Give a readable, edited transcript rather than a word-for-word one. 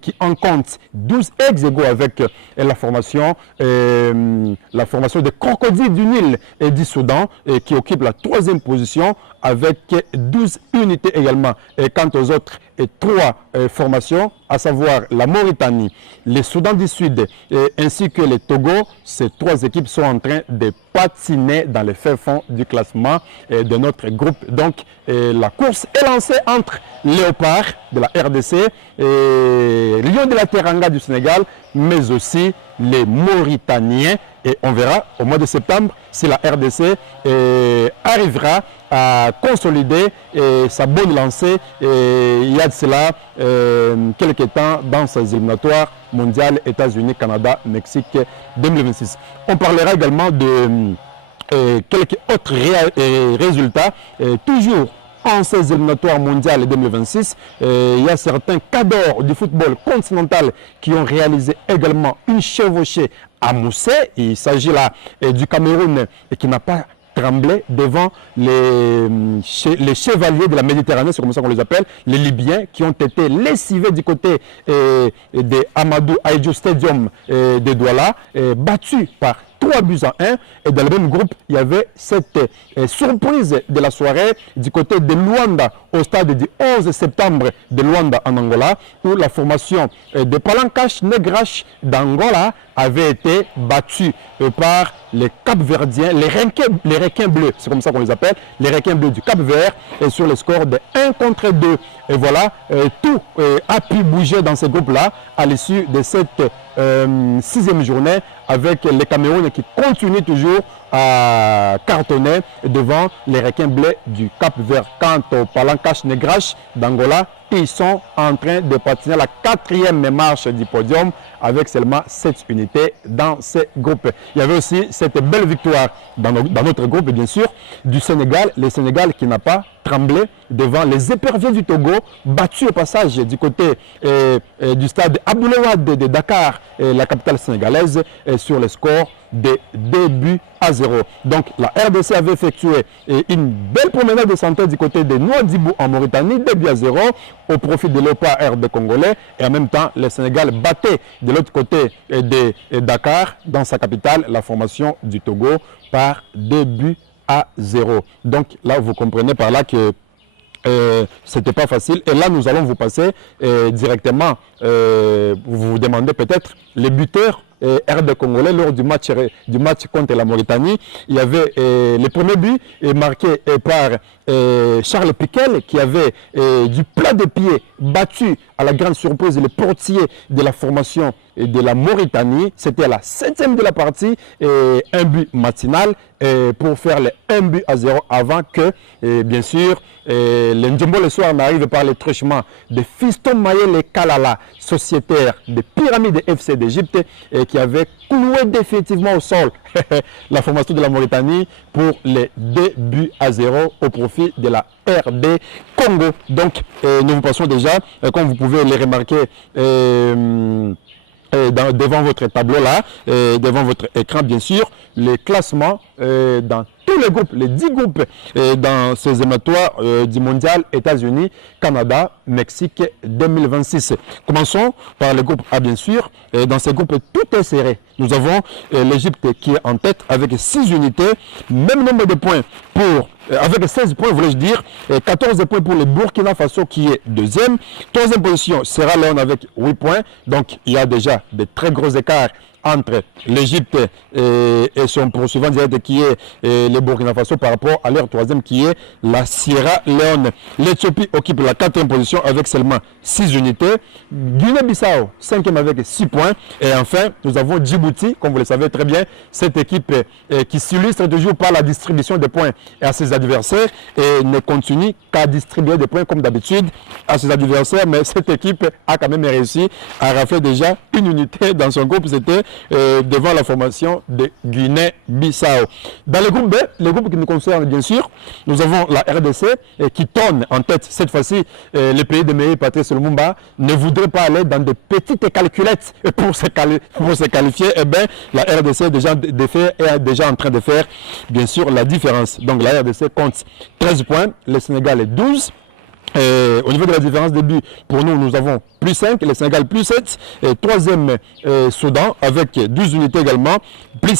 qui en compte 12 ex-égaux avec la formation des Crocodiles du Nil et du Soudan, qui occupe la 3e position avec 12 unités également. Et quant aux autres 3 formations, à savoir la Mauritanie, le Soudan du Sud ainsi que le Togo, ces 3 équipes sont en train de patiner dans les fins fonds du classement de notre groupe. Donc la course est lancée entre Léopard de la RDC et Lion de la Teranga du Sénégal, mais aussi les Mauritaniens. Et on verra au mois de septembre si la RDC arrivera à consolider sa bonne lancée il y a de cela quelques temps dans ses éliminatoires mondiales États-Unis, Canada, Mexique 2026. On parlera également de quelques autres résultats, toujours en ces éliminatoires mondiales 2026. Il y a certains cadors du football continental qui ont réalisé également une chevauchée à Moussé. Il s'agit là du Cameroun qui n'a pas tremblé devant les chevaliers de la Méditerranée, c'est comme ça qu'on les appelle, les Libyens, qui ont été lessivés du côté de Amadou Ahidjo Stadium de Douala, battus par 3-1. Et dans le même groupe, il y avait cette surprise de la soirée du côté de Luanda, au stade du 11 septembre de Luanda en Angola, où la formation de Palancash Negrash d'Angola avait été battue par les Cap-Verdiens, les requins bleus, c'est comme ça qu'on les appelle, les requins bleus du Cap-Vert, et sur le score de 1-2. Et voilà, tout a pu bouger dans ce groupe-là à l'issue de cette 6e journée, avec les Cameroun qui continuent toujours à cartonner devant les requins bleus du Cap-Vert. Quant au Palancash Negrash d'Angola, ils sont en train de patiner la 4e marche du podium avec seulement 7 unités dans ces groupes. Il y avait aussi cette belle victoire dans notre groupe, bien sûr, du Sénégal. Le Sénégal qui n'a pas tremblé devant les éperviers du Togo, battus au passage du côté du stade Abdoulaye Wade de Dakar, la capitale sénégalaise, sur le score de 2-0. Donc la RDC avait effectué une belle promenade de santé du côté de Nouadhibou en Mauritanie, 2-0 au profit de Léopard RD congolais, et en même temps le Sénégal battait de l'autre côté de Dakar, dans sa capitale, la formation du Togo par 2-0. Donc là vous comprenez par là que c'était pas facile. Et là nous allons vous passer directement, vous vous demandez peut-être les buteurs RD congolais lors du match contre la Mauritanie. Il y avait le premier but marqué par Charles Piquel, qui avait du plat de pied battu à la grande surprise le portier de la formation de la Mauritanie. C'était à la 7e de la partie, un but matinal pour faire le 1-0 avant que, bien sûr, le Ndjombo le soir n'arrive par le truchement de Fiston Mayele Kalala, sociétaire de Pyramide FC d'Égypte, qui avait cloué définitivement au sol la formation de la Mauritanie pour les 2-0 au profit de la RD Congo. Donc nous vous passons déjà, comme vous pouvez les remarquer devant votre tableau là, devant votre écran bien sûr, les classements dans tous les groupes, les 10 groupes dans ces éliminatoires du mondial États-Unis, Canada, Mexique 2026. Commençons par le groupe A bien sûr. Dans ces groupes, tout est serré. Nous avons l'Égypte qui est en tête avec 6 unités, même nombre de points avec 16 points, voulais-je dire, 14 points pour le Burkina Faso qui est 2e. 3e position, Sierra Leone avec 8 points. Donc il y a déjà de très gros écarts entre l'Égypte et son poursuivant direct qui est le Burkina Faso par rapport à leur 3e qui est la Sierra Leone. L'Éthiopie occupe la 4e position avec seulement 6 unités. Guinée-Bissau 5e avec 6 points. Et enfin, nous avons Djibouti, comme vous le savez très bien, cette équipe qui s'illustre toujours par la distribution des points à ses adversaires et ne continue qu'à distribuer des points comme d'habitude à ses adversaires. Mais cette équipe a quand même réussi à rafler déjà une unité dans son groupe. C'était devant la formation de Guinée-Bissau. Dans le groupe B, le groupe qui nous concerne bien sûr, nous avons la RDC qui tourne en tête. Cette fois-ci, le pays de Meï, Patrice Lumumba, ne voudrait pas aller dans de petites calculettes pour se qualifier. Eh bien, la RDC est déjà en train de faire bien sûr la différence. Donc la RDC compte 13 points, le Sénégal est 12. Au niveau de la différence de but, pour nous, nous avons plus 5, le Sénégal plus 7. Et troisième, Soudan avec 12 unités également, plus